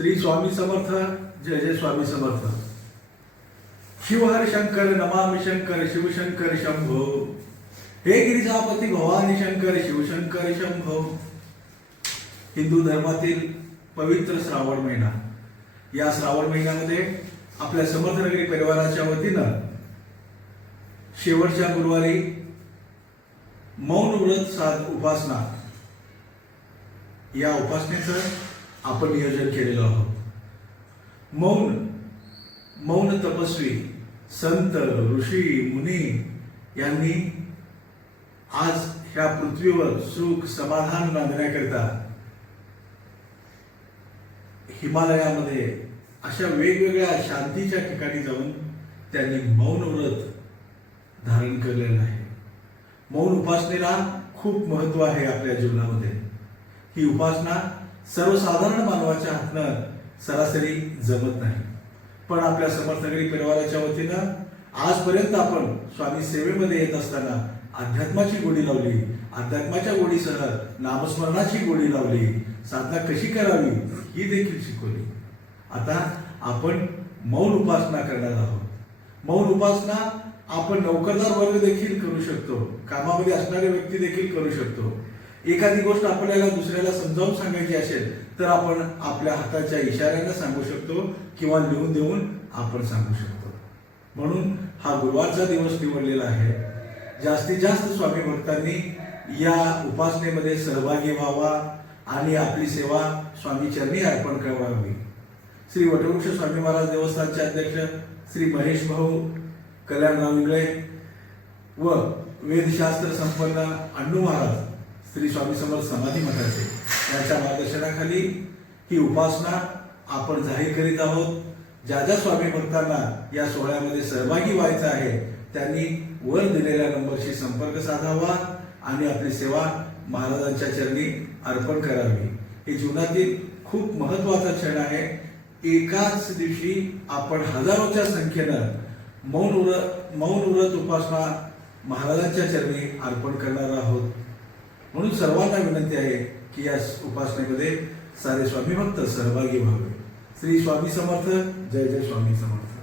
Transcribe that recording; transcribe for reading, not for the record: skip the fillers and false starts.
श्री स्वामी समर्थ. जय जय स्वामी समर्थ. शिवहर शंकर नमामि शंकर शिवशंकर शंभो. हे गिरिजापती भवानी शंकर शिवशंकर शंभो. हिंदू धर्मातील पवित्र श्रावण महिना, या श्रावण महिन्यामध्ये आपल्या समर्थनगरी परिवाराच्या वतीनं शेवटच्या गुरुवारी मौन व्रत उपासना या उपासनेचं आपण नियोजन केलेलं आहोत. मौन तपस्वी संत ऋषी मुनी यांनी आज ह्या पृथ्वीवर सुख समाधान नांदण्याकरिता हिमालयामध्ये अशा वेगवेगळ्या शांतीच्या ठिकाणी जाऊन त्यांनी मौन व्रत धारण केलेलं आहे. मौन उपासनेला खूप महत्व आहे आपल्या जीवनामध्ये. ही उपासना सर्वसाधारण मानवाच्या हातनं सरासरी जमत नाही, पण आपल्या समर्थनगरी परिवाराच्या वतीनं आजपर्यंत आपण स्वामी सेवेमध्ये येत असताना अध्यात्माची गोडी लावली, अध्यात्माच्या गोडीसह नामस्मरणाची गोडी लावली, साधना कशी करावी ही देखील शिकवली. आता आपण मौन उपासना करणार आहोत. मौन उपासना आपण नोकरदार वर्ग देखील करू शकतो, कामामध्ये असणारे व्यक्ती देखील करू शकतो. एखादी गोष्ट आपल्याला दुसऱ्याला समजावून सांगायची असेल तर आपण आपल्या हाताच्या इशाऱ्याने सांगू शकतो किंवा लिहून देऊन आपण सांगू शकतो. म्हणून हा गुरुवारचा दिवस निवडलेला आहे. जास्तीत जास्त स्वामी भक्तांनी या उपासनेमध्ये सहभागी व्हावा आणि आपली सेवा स्वामी चरणी अर्पण करावी. श्री वटवृक्ष स्वामी महाराज देवस्थानचे अध्यक्ष श्री महेश भाऊ कल्याणराव इंगळे व वेदशास्त्र संपन्न अण्णू महाराज श्री स्वामी समर्थ समाधी मठाचे यांच्या मार्गदर्शनाखाली ही उपासना आपण जाहीर करीत आहोत. ज्या ज्या स्वामी भक्तांना या सोहळ्यामध्ये सहभागी व्हायचं आहे त्यांनी वर दिलेल्या नंबरशी संपर्क साधावा आणि आपली सेवा महाराजांच्या चरणी अर्पण करावी. हे जीवनातील खूप महत्वाचा क्षण आहे. एकाच दिवशी आपण हजारोच्या संख्येनं मौन व्रत उपासना महाराजांच्या चरणी अर्पण करणार आहोत. म्हणून सर्वांना विनंती आहे की या उपासनेमध्ये सारे स्वामी भक्त सहभागी व्हावे. श्री स्वामी समर्थ. जय जय स्वामी समर्थ.